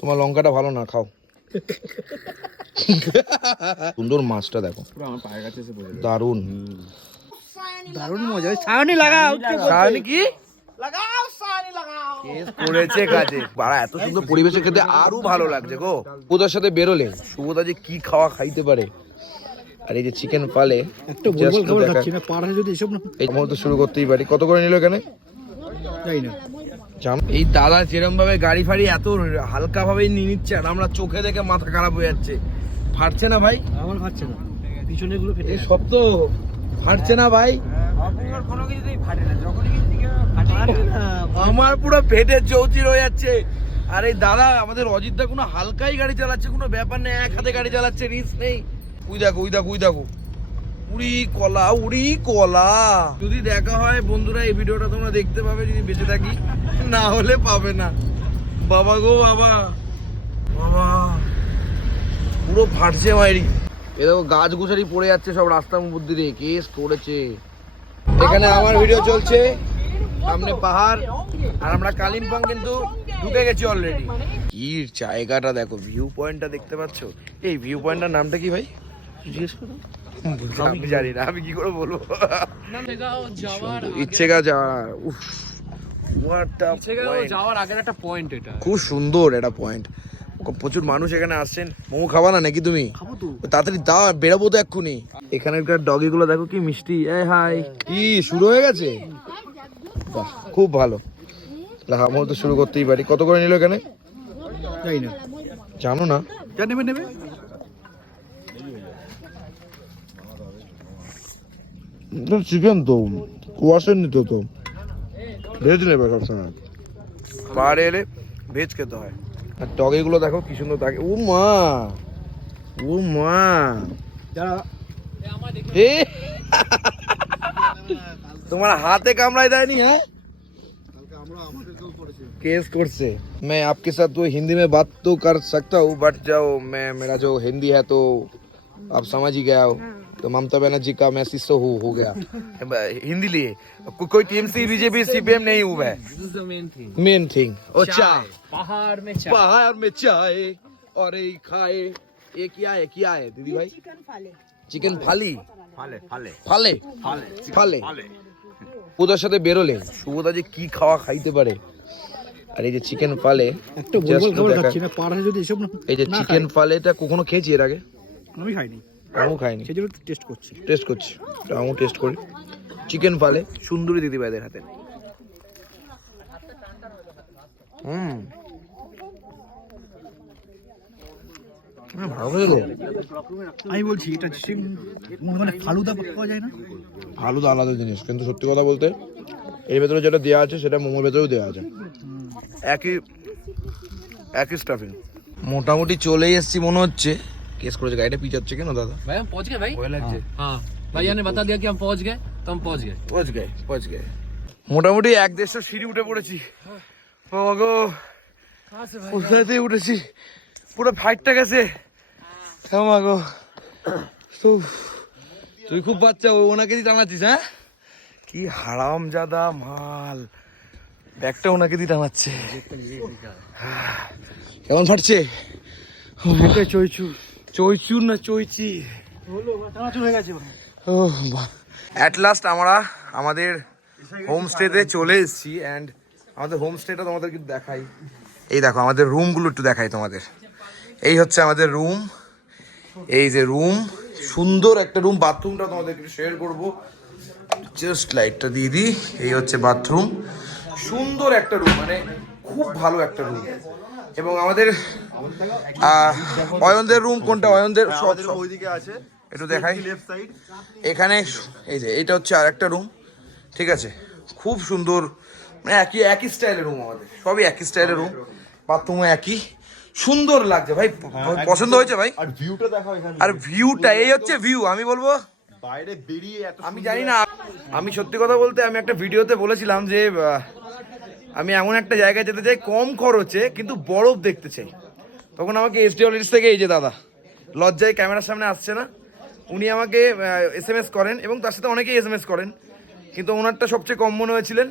তোমার লঙ্কাটা ভালো না খাও। সুন্দর মাছটা দেখো। দারুণ দারুণ। মজা। ছাউনি লাগাও। সায়নি কি? কেস করেছে কাজে। বাড়া এত সুন্দর পরিবেশে খেতে আরও ভালো লাগছে গো। সাথে বেরোলে শুভদা যে কি খাওয়া খাইতে পারে। আর এই যে চিকেন পালে একটা just বলবল খাবার খাচ্ছি না পাড়া যদি এসব না এই মতো শুরু করতেই পারি। কত করে নিল এখানে? না। এই দাদা যেরকম ভাবে গাড়ি ফাড়ি এত হালকা ভাবে নিয়ে নিচ্ছে আর আমরা চোখে দেখে মাথা খারাপ হয়ে যাচ্ছে। ফাটছে না ভাই? আমার খাচ্ছে না। পিছনে গুলো ফেটে সব তো ফাটছে না ভাই। আমার পুরো পেটের চৌচির হয়ে যাচ্ছে। আর এই দাদা আমাদের অজিতদা কোনো হালকাই গাড়ি চালাচ্ছে কোনো ব্যাপার নেই এক হাতে গাড়ি চালাচ্ছে রিস্ক নেই। উই দেখো উই দেখো উই দেখো। উড়ি কলা উড়ি কলা। যদি দেখা হয়, বন্ধুরা, এই ভিডিওটা তোমরা দেখতে পাবে যদি বেঁচে থাকি, না হলে পাবে না। বাবা গো, বাবা। বাবা। পুরো ফাটছে মাইরি। এ দেখো, গাছ গুছারি পড়ে যাচ্ছে সব রাস্তার মধ্যে দিয়ে, কেস করেছে এখানে আমার ভিডিও চলছে, সামনে পাহাড়, আর আমরা কালিম্পং কিন্তু ঢুকে গেছি অলরেডি কি জায়গাটা দেখো ভিউ পয়েন্টটা দেখতে পাচ্ছ? এই ভিউ পয়েন্টটার নামটা কি ভাই? জিজ্ঞেস করো। আমি জানি না আমি কি করে বলব? ইচ্ছেগা যাওয়ার উফ. যাওয়ার আগের একটা পয়েন্ট এটা। খুব সুন্দর একটা পয়েন্ট প্রচুর মানুষ এখানে আসছেন। মোমো খাবা না নাকি তুমি? তাড়াতাড়ি দাও বেরোবো তো এক্ষুনি। এখানকার ডগি গুলো দেখো কি মিষ্টি। এ হাই কি শুরু হয়ে গেছে? বাহ খুব ভালো। আমরাও তো শুরু করতেই পারি। কত করে নিল এখানে? জানো না। নেবে নেবে। চিকেন তো কুয়াশের নিত তো ভেজ নেবে সবসময় পাহাড়ে এলে ভেজ খেতে হয় আর ডগে গুলো দেখো কি সুন্দর থাকে ও মা ও মা যারা ए तुम्हारा हाथे कामड़ाई देनी है केस कोर्ट से मैं आपके साथ तो हिंदी में बात तो कर सकता हूँ बट जो मैं मेरा जो हिंदी है तो आप समझ ही गया हो तो ममता बनर्जी का मैं शिष्य हो, हो गया हिंदी लिए को, कोई टीएमसी बीजेपी सीपीएम नहीं हुआ है this is the main thing main thing और चाय পাহাড় মে চা पहाड़ में चाय और ये खाए ये क्या है क्या है दीदी भाई চিকেন ফালি ফালে ফালে ফালে ফালে শুভদার সাথে বেরোলে শুভদা যে কি খাওয়া খাইতে পারে আর এই যে চিকেন ফালে একটা just বলবল খাবার দেখা- খাচ্ছি না পাড়া যদি এসব না এই যে না চিকেন খাই, ফালেটা কখনো খেয়েছি এর আগে আমি খাইনি আমিও খাইনি। সেই জন্য টেস্ট করছি। টেস্ট করছি। আমিও টেস্ট করি। চিকেন ফালে সুন্দরী দিদি ভাইদের হাতে। হুম। আমি বলছি এটা মানে ফালুদা পাওয়া যায় না? আলাদা আলাদা জিনিস। কিন্তু সত্যি কথা বলতে এর ভেতরে যেটা দেওয়া আছে সেটা মোমোর ভেতরেও দেওয়া আছে। একই একই স্টাফিং মোটামুটি চলেই এসেছি মনে হচ্ছে। কেস করেছে গাড়িটা পিছাচ্ছে কেন দাদা ভাই हम पहुंच गए भाई ভয় লাগছে हाँ भैया ने बता दिया कि हम पहुंच गए तो हम पहुंच गए পৌঁছ গে পৌঁছ গে মোটামুটি এক দেড়শো সিঁড়ি উঠে পড়েছি বাবা গো কোথাতে উঠেছি পুরো ফাইটটা গেছে মা গো তো তুই খুব বাচ্চা ও ওনাকে দিয়ে টানাচ্ছিস হ্যাঁ কি হারাম জাদা মাল ব্যাগটা ওনাকে দিয়ে টানাচ্ছে কেমন ফাটছে চইচু চৈচুর না চৈচি? ও অ্যাট লাস্ট আমরা আমাদের হোমস্টেতে চলে এসেছি অ্যান্ড আমাদের হোমস্টেটা তোমাদের কিন্তু দেখাই। এই দেখো আমাদের রুমগুলো একটু দেখাই তোমাদের। এই হচ্ছে আমাদের রুম এই যে রুম সুন্দর একটা রুম বাথরুমটা তোমাদের একটু শেয়ার করব। জাস্ট লাইটটা দিয়ে দিই। এই হচ্ছে বাথরুম সুন্দর একটা রুম মানে খুব ভালো একটা রুম এবং আমাদের অয়নদের রুম কোনটা? অয়নদের সব- ওইদিকে আছে। একটু দেখাই। এখানে এই যে এটা হচ্ছে আর একটা রুম ঠিক আছে? খুব সুন্দর। মানে একই একই স্টাইলের রুম আমাদের। সবই একই স্টাইলের রুম বাথরুমও একই। সুন্দর লাগছে ভাই। পছন্দ হয়েছে ভাই? আর ভিউটা দেখাও এখানে। আর ভিউটা এই হচ্ছে ভিউ আমি বলব। বাইরে বেরিয়ে এত আমি জানি না আমি সত্যি কথা বলতে আমি একটা ভিডিওতে বলেছিলাম যে আমি এমন একটা জায়গায় যেতে চাই কম খরচে কিন্তু বরফ দেখতে চাই। তখন আমাকে এসডি অলিডস থেকে এই যে দাদা লজ্জায় ক্যামেরার সামনে আসছে না। উনি আমাকে এস এম এস করেন এবং তার সাথে অনেকেই এস এম এস করেন। কিন্তু ওনারটা সবচেয়ে কম মনে হয়েছিলেন।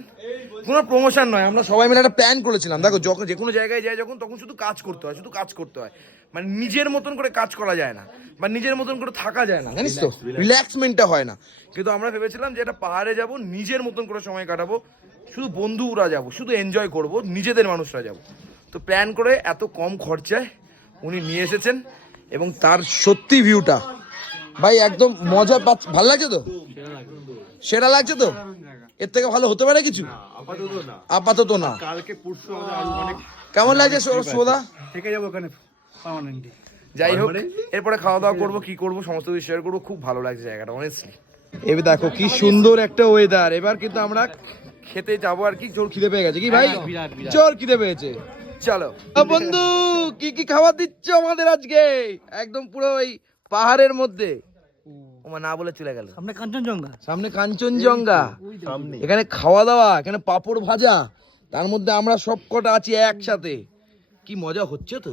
কোনো প্রমোশন নয় আমরা সবাই মিলে একটা প্ল্যান করেছিলাম। দেখো যখন যে কোনো জায়গায় যায় যখন তখন শুধু কাজ করতে হয় শুধু কাজ করতে হয়। মানে নিজের মতন করে কাজ করা যায় না বা নিজের মতন করে থাকা যায় না জানিস তো? রিল্যাক্সমেন্টটা হয় না। কিন্তু আমরা ভেবেছিলাম যে এটা পাহাড়ে যাব নিজের মতন করে সময় কাটাবো শুধু বন্ধুরা যাব শুধু এনজয় করব নিজেদের মানুষরা যাব। তো প্ল্যান করে এত কম খরচায় উনি নিয়ে এসেছেন এবং তার সত্যি ভিউটা ভাই একদম মজা পাচ্ছ ভালো লাগছে তো? সেরা লাগছে তো? এর থেকে ভালো হতে পারে কিছু? আপাতত না। কালকে পরশু অনেক কেমন লাগছে সো- সোদা থেকে যাব ওখানে পার্মানেন্টলি যাই হোক এরপরে খাওয়া দাওয়া করব কি করব সমস্ত কিছু শেয়ার করব খুব ভালো লাগছে জায়গাটা অনেস্টলি এবার দেখো কি সুন্দর একটা ওয়েদার এবার কিন্তু আমরা খেতে যাব আর কি জোর খিদে পেয়ে গেছে। কি ভাই? জোর খিদে পেয়েছে। চলো। বন্ধু কি কি খাবার দিচ্ছ আমাদের আজকে? একদম পুরো ওই পাহাড়ের মধ্যে। ওমা না বলে চলে গেল। সামনে কাঞ্চনজঙ্ঘা। সামনে কাঞ্চনজঙ্ঘা। সামনে এখানে খাওয়া দাওয়া এখানে পাপড় ভাজা তার মধ্যে আমরা সব কটা আছি একসাথে। কি মজা হচ্ছে তো?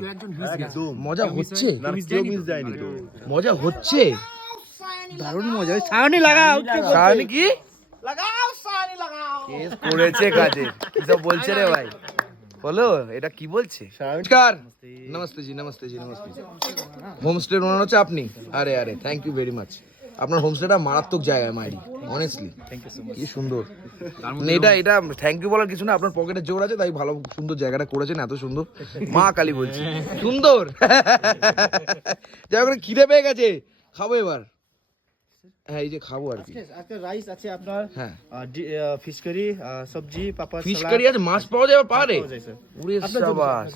মজা হচ্ছে? মজা হচ্ছে? দারুণ মজা। ছাউনি লাগাও সায়নি কি? কেস করেছে কাজে। কি সব বলছে রে ভাই? বলো এটা কি বলছে? নমস্কার নমস্তে জি নমস্তে জি নমস্তে হোমস্টে ওনার হচ্ছে আপনি? আরে আরে থ্যাংক ইউ ভেরি মাচ আপনার হোমস্টেটা মারাত্মক জায়গায় মাইরি। অনেস্টলি কি সুন্দর। মানে এটা এটা থ্যাংক ইউ বলার কিছু না আপনার পকেটে জোর আছে তাই ভালো সুন্দর জায়গাটা করেছেন এত সুন্দর। মা কালী বলছি। সুন্দর? যাই হোক খিদে পেয়ে গেছে। খাব এবার। হ্যাঁ এই যে খাবো আর কি আজকে রাইস আছে আপনার হ্যাঁ ফিশ কারি সবজি পাপড় ফিশ কারি আছে মাছ পাওয়া যাবে পারে যায় স্যার ওরে সাবাস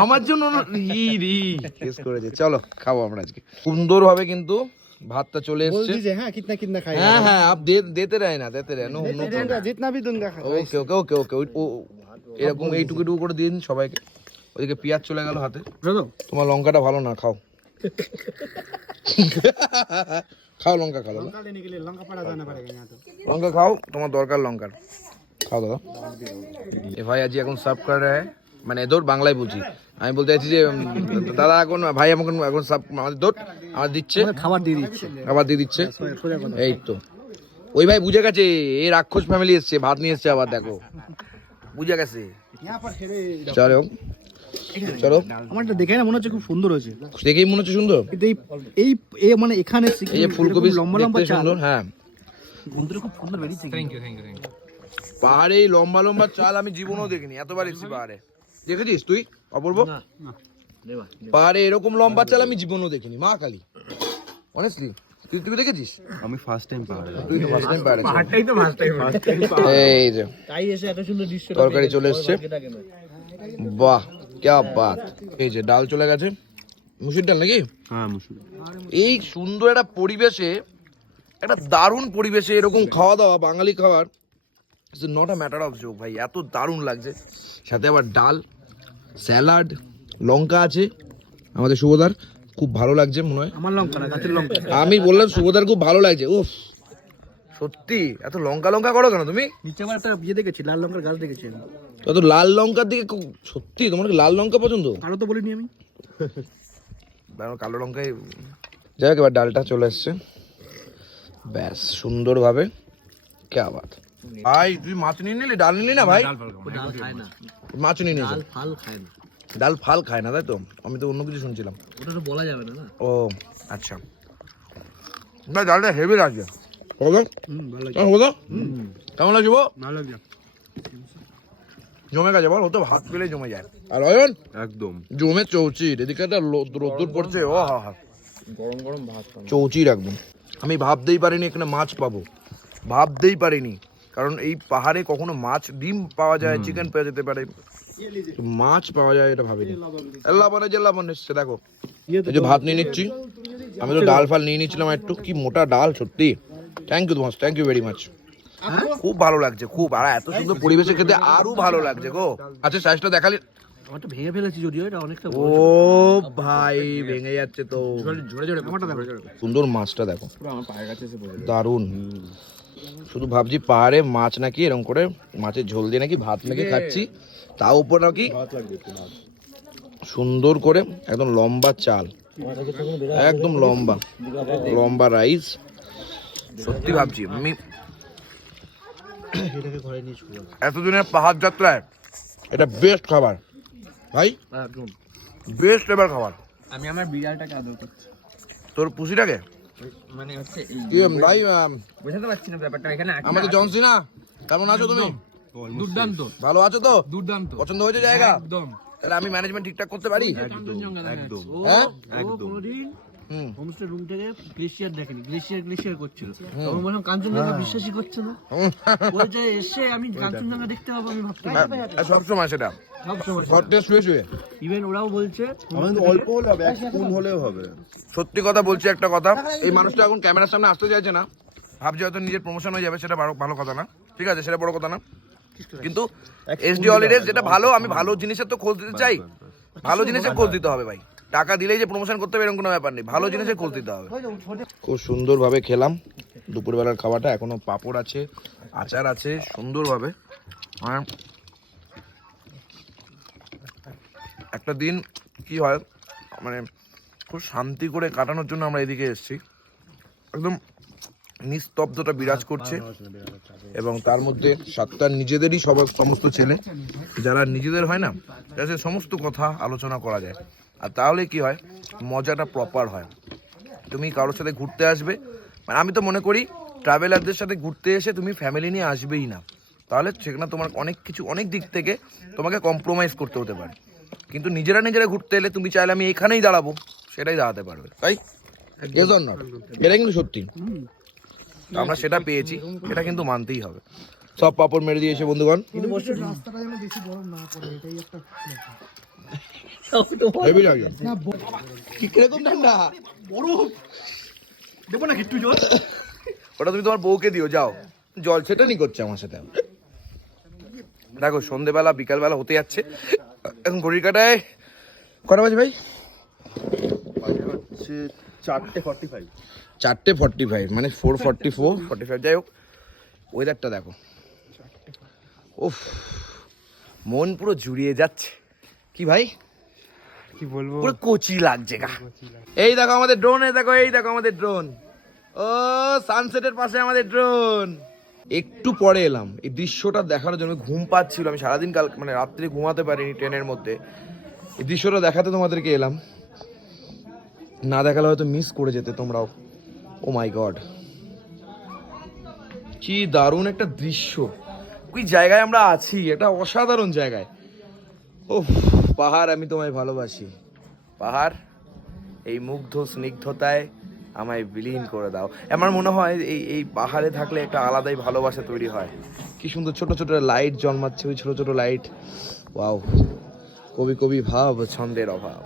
আমার জন্য না- ই রি কেস করেছে চলো খাবো আমরা আজকে সুন্দর ভাবে কিন্তু ভাতটা চলে बोल এসছে दीजिए हाँ कितना कितना खाएगा হ্যাঁ হ্যাঁ আপ দে দেতে রহে না দেতে রহে নো নো दूंगा जितना भी दूंगा ওকে ওকে ওকে ওকে ও এরকম এইটুকু টুকু করে দিন সবাইকে ওইদিকে পেঁয়াজ চলে গেল হাতে তোমার লঙ্কাটা ভালো না খাও খাও লঙ্কা খাও লঙ্কা খাও তোমার দরকার লঙ্কার। খাও দাদা। এ ভাই আজি এখন সাফ করে মানে দৌড় বাংলায় বুঝি। আমি বলতে চাইছি যে দাদা এখন ভাই আমাকে এখন সাফ আমাদের দৌড় আমার দিচ্ছে। খাবার দিয়ে দিচ্ছে। খাবার দিয়ে দিচ্ছে। এই তো। ওই ভাই বুঝে গেছে এই রাক্ষস ফ্যামিলি এসছে ভাত নিয়ে এসছে আবার দেখো। বুঝে গেছে। চলো। চলো। আমারটা দেখে না মনে হচ্ছে খুব সুন্দর হয়েছে। দেখেই মনে হচ্ছে সুন্দর। কিন্তু এই এই মানে এখানে এই যে ফুলকপি লম্বা লম্বা চাল। সুন্দর হ্যাঁ। বন্ধুরা খুব সুন্দর বেরিয়েছে thank you thank you thank you পাহাড়ে এই লম্বা লম্বা চাল আমি জীবনেও দেখিনি এতবার এসেছি পাহাড়ে। দেখেছিস তুই অপূর্ব? পাহাড়ে এরকম লম্বা চাল আমি জীবনেও দেখিনি মা কালী। অনেস্টলি তুই তুই দেখেছিস? আমি ফার্স্ট টাইম পাহাড়ে তুই তো ফার্স্ট টাইম পাহাড়ে ছিলি। তো ফার্স্ট টাইম এই যে। তাই এসে এত সুন্দর দৃশ্য তরকারি চলে এসছে। বাহ। ক্যা বাত। এই যে ডাল চলে গেছে। মুসুর ডাল নাকি? হ্যাঁ মুসুর এই সুন্দর একটা পরিবেশে একটা দারুণ পরিবেশে এরকম খাওয়া দাওয়া বাঙালি খাবার not a matter of joke ভাই এত দারুণ লাগছে। সাথে আবার ডাল স্যালাড লঙ্কা আছে আমাদের শুভদার খুব ভালো লাগছে মনে হয়। আমার লঙ্কা না গাছের লঙ্কা। আমি বললাম শুভদার খুব ভালো লাগছে উফ। সত্যি? এত লঙ্কা লঙ্কা করো কেন তুমি? নিচে আমার একটা ইয়ে দেখেছি লাল লঙ্কার গাছ দেখেছি আমি। তত লাল লঙ্কার দিকে খুব- সত্যি তোমার কি লাল লঙ্কা পছন্দ? কারও তো বলিনি আমি। কালো লঙ্কায় যাই হোক এবার ডালটা চলে এসছে। ব্যাস সুন্দরভাবে কে আবার ভাই তুই মাছ নিয়ে নিলি? ডাল নিলি না ভাই? ডাল খায় না মাছ নিয়ে নিয়েছে ফাল খায় না। ডাল ফাল খায় না তাই তো? আমি তো অন্য কিছু শুনছিলাম। ওটা তো বলা যাবে না না? ও আচ্ছা। না ডালটা হেভি লাগছে। ভালো কেমন লাগছে ভালো লাগছে। জমে গেছে বল ও তো ভাত পেলে জমে যায়। আর অয়ন? একদম। জমে চৌচির এদিকে একটা রোদ্দুর পড়ছে ও হা হা। গরম গরম ভাত চৌচির একদম। আমি ভাবতেই পারিনি এখানে মাছ পাবো। ভাবতেই পারিনি। কারণ এই পাহাড়ে কখনো মাছ ডিম পাওয়া যায় চিকেন পাওয়া যেতে পারে। মাছ পাওয়া যায় এটা ভাবিনি। লবণে যে লবণ এসছে দেখো। এই যে ভাত নিয়ে নিচ্ছি। আমি তো ডাল ফাল নিয়ে নিচ্ছিলাম একটু কি মোটা ডাল সত্যি। থ্যাংক ইউ তোমার থ্যাংক ইউ ভেরি মাচ খুব ভালো লাগছে খুব। আর এত সুন্দর পরিবেশে খেতে আরও ভালো লাগছে গো। আচ্ছা সাইজটা দেখালি। আমারটা ভেঙে ফেলেছি যদিও এটা অনেকটা ও ভাই ভেঙে যাচ্ছে তো। জোরে জোরে সুন্দর মাছটা দেখো। দারুণ। শুধু ভাবছি পাহাড়ে মাছ নাকি এরকম করে মাছের ঝোল দিয়ে নাকি ভাত মেখে খাচ্ছি। তাও উপর নাকি সুন্দর করে একদম লম্বা চাল। একদম লম্বা। লম্বা রাইস। সত্যি ভাবছি। আমি এটাকে ঘরে নিয়ে শুয়ে এতদিনের পাহাড় যাত্রায় এটা বেস্ট খাবার। ভাই? একদম। বেস্ট এবার খাবার। আমি আমার বিড়ালটাকে আদর করছি। তোর পুষিটাকে? মানে হচ্ছে ভাই আম, পারছি না ব্যাপারটা এখানে আমাদের জনসিনা কেমন আছো তুমি? দুর্দান্ত। ভালো আছো তো? দুর্দান্ত। পছন্দ হয়েছে জায়গা? একদম। তাহলে আমি ম্যানেজমেন্ট ঠিকঠাক করতে পারি? হ্যাঁ? হোমস্টে রুম থেকে গ্লেশিয়ার দেখেনি গ্লেশিয়ার গ্লেশিয়ার করছিল। তখন বললাম কাঞ্চনজঙ্ঘা বিশ্বাসই করছে না। হুম। বলছে এসে আমি কাঞ্চনজঙ্ঘা দেখতে পাবো আমি ভাবতে সবসময় সেটা। সবসময় ঘরটা শুয়ে শুয়ে। ইভেন ওরাও বলছে অল্প হলে হবে এক স্পুন হলেও হবে। সত্যি কথা বলছি একটা কথা এই মানুষটা এখন ক্যামেরার সামনে আসতে চাইছে না। ভাবছে হয়তো নিজের প্রমোশন হয়ে যাবে সেটা ভালো- ভালো কথা না। ঠিক আছে সেটা বড় কথা না। কিন্তু এসডি হলিডেজ যেটা ভালো আমি ভালো জিনিসের তো খোঁজ দিতে চাই। ভালো জিনিসের খোঁজ দিতে হবে ভাই। টাকা দিলেই যে প্রমোশন করতে হবে এরকম কোনো ব্যাপার নেই। ভালো জিনিসের খোঁজ দিতে হবে। খুব সুন্দরভাবে খেলাম। দুপুরবেলার খাওয়াটা এখনও পাঁপড় আছে, আচার আছে, সুন্দরভাবে। একটা দিন কি হয় মানে খুব শান্তি করে কাটানোর জন্য আমরা এদিকে এসেছি। একদম নিস্তব্ধতা বিরাজ করছে। এবং তার মধ্যে সাতটার নিজেদেরই সব সমস্ত ছেলে। যারা নিজেদের হয় না সমস্ত কথা আলোচনা করা যায়। আর তাহলে কি হয়? মজাটা প্রপার হয়। তুমি কারোর সাথে ঘুরতে আসবে। মানে আমি তো মনে করি ট্রাভেলারদের সাথে ঘুরতে এসে তুমি ফ্যামিলি নিয়ে আসবেই না। তাহলে সেখানে তোমার অনেক কিছু অনেক দিক থেকে তোমাকে কম্প্রোমাইজ করতে হতে পারে। কিন্তু নিজেরা নিজেরা ঘুরতে এলে তুমি চাইলে আমি এখানেই দাঁড়াবো সেটাই দাঁড়াতে পারবে। তাই? এটা কিন্তু সত্যি। আমরা সেটা পেয়েছি এটা কিন্তু মানতেই হবে। সব পাপড় মেরে দিয়েছে বন্ধুগণ। হেভি লাগে। কি কীরকম ঠান্ডা? দেবো না একটু জল? ওটা তুমি তোমার বউকে দিও যাও। জল সেটা নি করছে আমার সাথে। দেখো সন্ধেবেলা বিকালবেলা হতে যাচ্ছে। এখন ঘড়ির কাটায়। কটা বাজে ভাই? হচ্ছে চারটে ফর্টি ফাইভ চারটে ফর্টি ফাইভ মানে four forty four forty five যাই হোক। ওয়েদারটা দেখো। উফ মন পুরো জুড়িয়ে যাচ্ছে। কি ভাই? কি বলব? পুরো কোচি লাগছে গা। এই দেখো আমাদের ড্রোন এই দেখো এই দেখো আমাদের ড্রোন ও সানসেটের পাশে আমাদের ড্রোন একটু পরে এলাম। এই দৃশ্যটা দেখার জন্য ঘুম পাচ্ছিল। আমি সারাদিন কাল মানে রাত্রে ঘুমাতে পারিনি ট্রেনের মধ্যে। এই দৃশ্যটা দেখাতে তোমাদেরকে এলাম। না দেখালে হয়তো মিস করে যেতে তোমরাও। ও মাই গড কি দারুণ একটা দৃশ্য। ওই জায়গায় আমরা আছি। এটা অসাধারণ জায়গায়। ও পাহাড় আমি তোমায় ভালোবাসি। পাহাড়, এই মুগ্ধ স্নিগ্ধতায় আমায় বিলীন করে দাও। আমার মনে হয় এই এই পাহাড়ে থাকলে একটা আলাদাই ভালোবাসা তৈরি হয়। কি সুন্দর ছোট ছোট লাইট জন্মাচ্ছে, ওই ছোট ছোট লাইট ওয়াও কবি কবি ভাব, ছন্দের অভাব।